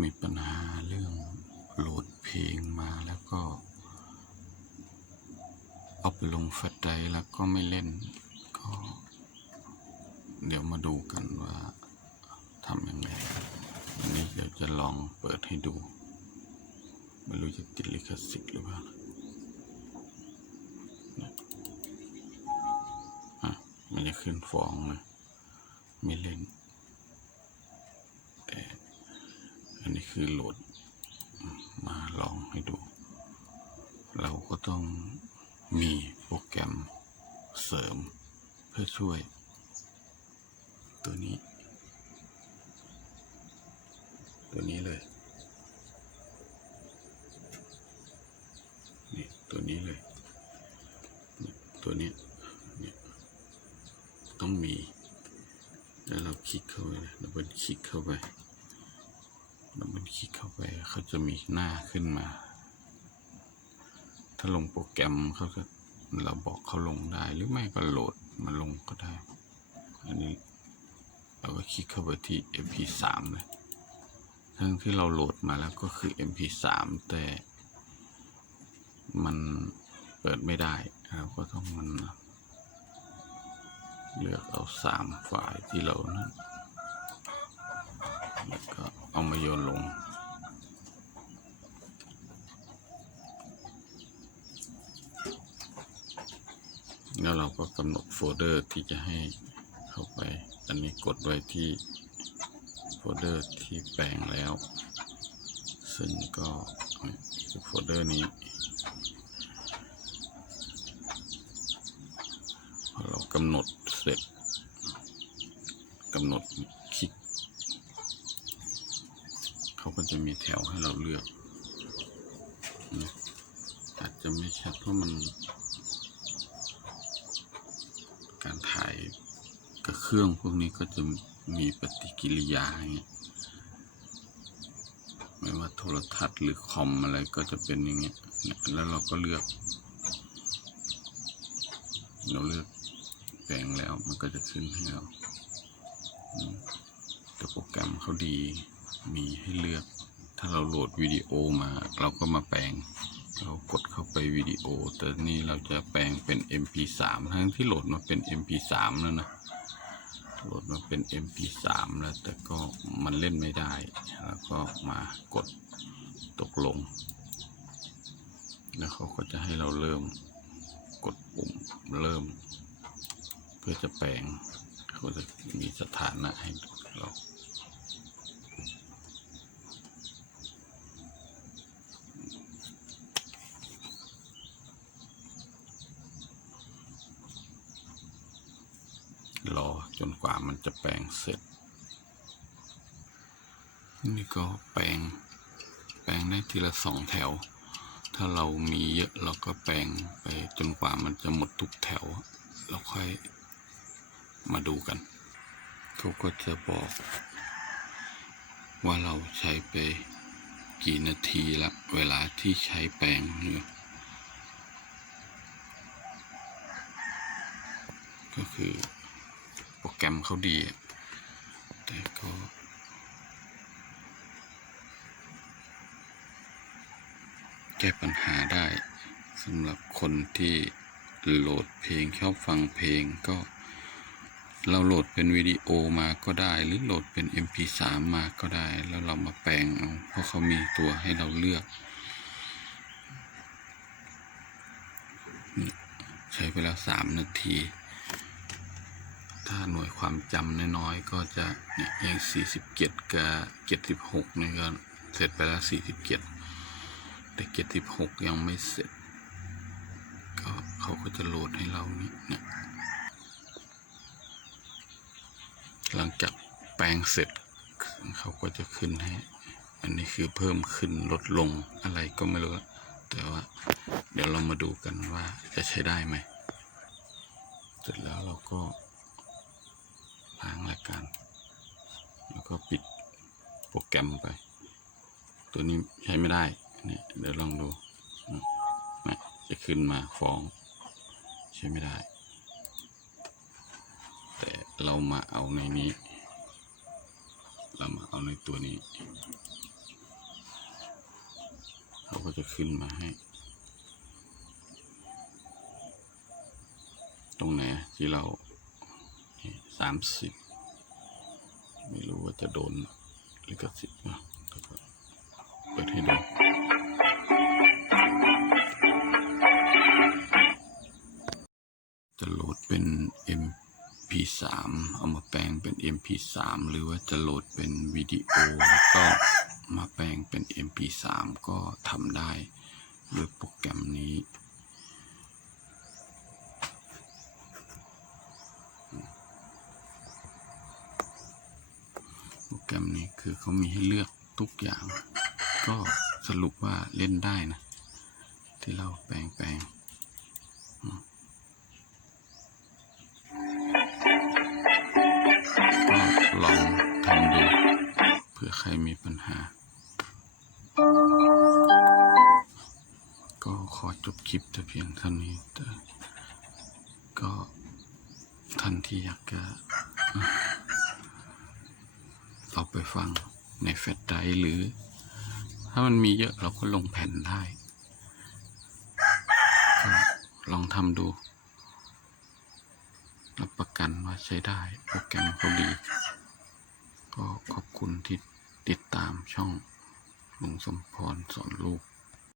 มีปัญหาเรื่องโหลดเพลงมาแล้วก็ เอาไปลงแฟลชไดร์แล้วก็ไม่เล่น ก็ เดี๋ยวมาดูกันว่าทำยังไงวันนี้เดี๋ยวจะลองเปิดให้ดู ไม่รู้จะติดลิขสิทธิ์หรือเปล่าอะมันจะขึ้นฟ้องเลยไม่เล่น แต่ อั นนี้คือโหลด มาลองให้ดู เราก็ต้องมีโปรแกรมเสริมเพื่อช่วย ตัวนี้ ตัวนี้เลยนี่ตัวนี้เลยนี่ตัวนี้เนี่ยต้องมี แล้วเราคลิกเข้าไปเลยดับเบิลคลิกเข้าไป ดับเบิลคลิกเข้าไปเขาจะมีหน้าขึ้นมา ถ้าลงโปรแกรมเขาจะเราบอกเขาลงได้หรือไม่ก็โหลดมาลงก็ได้ อันนี้เราก็คลิกเข้าไปที่ mp3 เลยทั้งที่เราโหลดมาแล้วก็คือ mp3 แต่มันเปิดไม่ได้เราก็ต้องมันเลือกเอาสามไฟล์ที่เรานะแล้วก็ เอามาโยนลง แล้วเราก็กำหนดโฟลเดอร์ที่จะให้เข้าไป อันนี้กดไว้ที่โฟลเดอร์ที่แปลงแล้ว ซึ่งก็คือโฟลเดอร์นี้พอเรากำหนดเสร็จกำหนดคลิก เขาก็จะมีแถวให้เราเลือกอาจจะไม่ชัดเพราะมัน การถ่ายกับเครื่องพวกนี้ก็จะมีปฏิกิริยาอย่างเงี้ยไม่ว่าโทรทัศน์หรือคอมอะไรก็จะเป็นอย่างเงี้ยแล้วเราก็เลือก เราเลือกแปลงแล้วมันก็จะขึ้นให้เราแต่โปรแกรมเขาดี มีให้เลือก ถ้าเราโหลดวิดีโอมา เราก็มาแปลง เรากดเข้าไปวิดีโอ แต่นี่เราจะแปลงเป็น mp3 ทั้งที่โหลดมาเป็น mp3 แล้วนะ โหลดมาเป็น mp3 แล้วแต่ก็มันเล่นไม่ได้ แล้วก็มากดตกลง แล้วเขาก็จะให้เราเริ่มกดปุ่มเริ่ม เพื่อจะแปลงเขาจะมีสถานะให้เรา รอจ นกว่ามันจะแปลงเสร็จ นี่ก็แปลง แปลงได้ทีละสองแถว ถ้าเรามีเยอะเราก็แปลงไปจนกว่ามันจะหมดทุกแถว แล้วค่อยมาดูกัน เขาก็จะบอก ว่าเราใช้ไปกี่นาทีละเวลาที่ใช้แปลงเนี่ยก็คือ โปรแกรมเขาดี แต่ก็แก้ปัญหาได้สำหรับคนที่โหลดเพลงชอบฟังเพลงก็เราโหลดเป็นวิดีโอมาก็ได้หรือโหลดเป็น MP3 มาก็ได้ แล้วเรามาแปลงเอาเพราะเขามีตัวให้เราเลือก ใช้ไปแล้วสามนาที ถ้าหน่วยความจำน้อยๆ ก็จะเนี่ยอย่างสี่สิบเจ็ดกับเจ็ดสิบหกนี่ก็เสร็จไปแล้วสี่สิบเดแต่เจ็ดสิบหกยังไม่เสร็จ ก็เขาก็จะโหลดให้เรานี่เนี่ยหลังจากแปลงเสร็จเขาก็จะขึ้นให้ อันนี้คือเพิ่มขึ้นลดลงอะไรก็ไม่รู้ แต่ว่าเดี๋ยวเรามาดูกันว่าจะใช้ได้ไหม เสร็จแล้วเราก็ ล้างรายการ แล้วก็ปิดโปรแกรมไป ตัวนี้ใช้ไม่ได้เนี่ยเดี๋ยวลองดูนี่ยจะขึ้นมาฟ้อง ใช้ไม่ได้ แต่เรามาเอาในนี้ เรามาเอาในตัวนี้เขาก็จะขึ้นมาให้ ตรงไหนที่เรา สามสิบไม่รู้ว่าจะโดนลิขสิทธิ์ไหมเปิดให้ดูจะโหลดเป็น MP3 เอามาแปลงเป็น MP3 หรือว่าจะโหลดเป็นวิดีโอแล้วก็มาแปลงเป็น MP3 ก็ทำได้ด้วยโปรแกรมนี้ โปรแกร มนี้คือเขามีให้เลือกทุกอย่าง ก็สรุปว่าเล่นได้นะ ที่เราแปลงแปลงก็ลองทำดูเผื่อใครมีปัญหา ก็ขอจบคลิปแต่เพียงเท่านี้แต่ก็ท่านที่อยากจะ เอาไปฟังในแฟลชไดรฟ์หรือ ถ้ามันมีเยอะเราก็ลงแผ่นได้ ลองทำดูรับประกันว่าใช้ได้โปรแกรมเขาดี ก็ขอบคุณที่ติดตามช่องลุงสมพรสอนลูก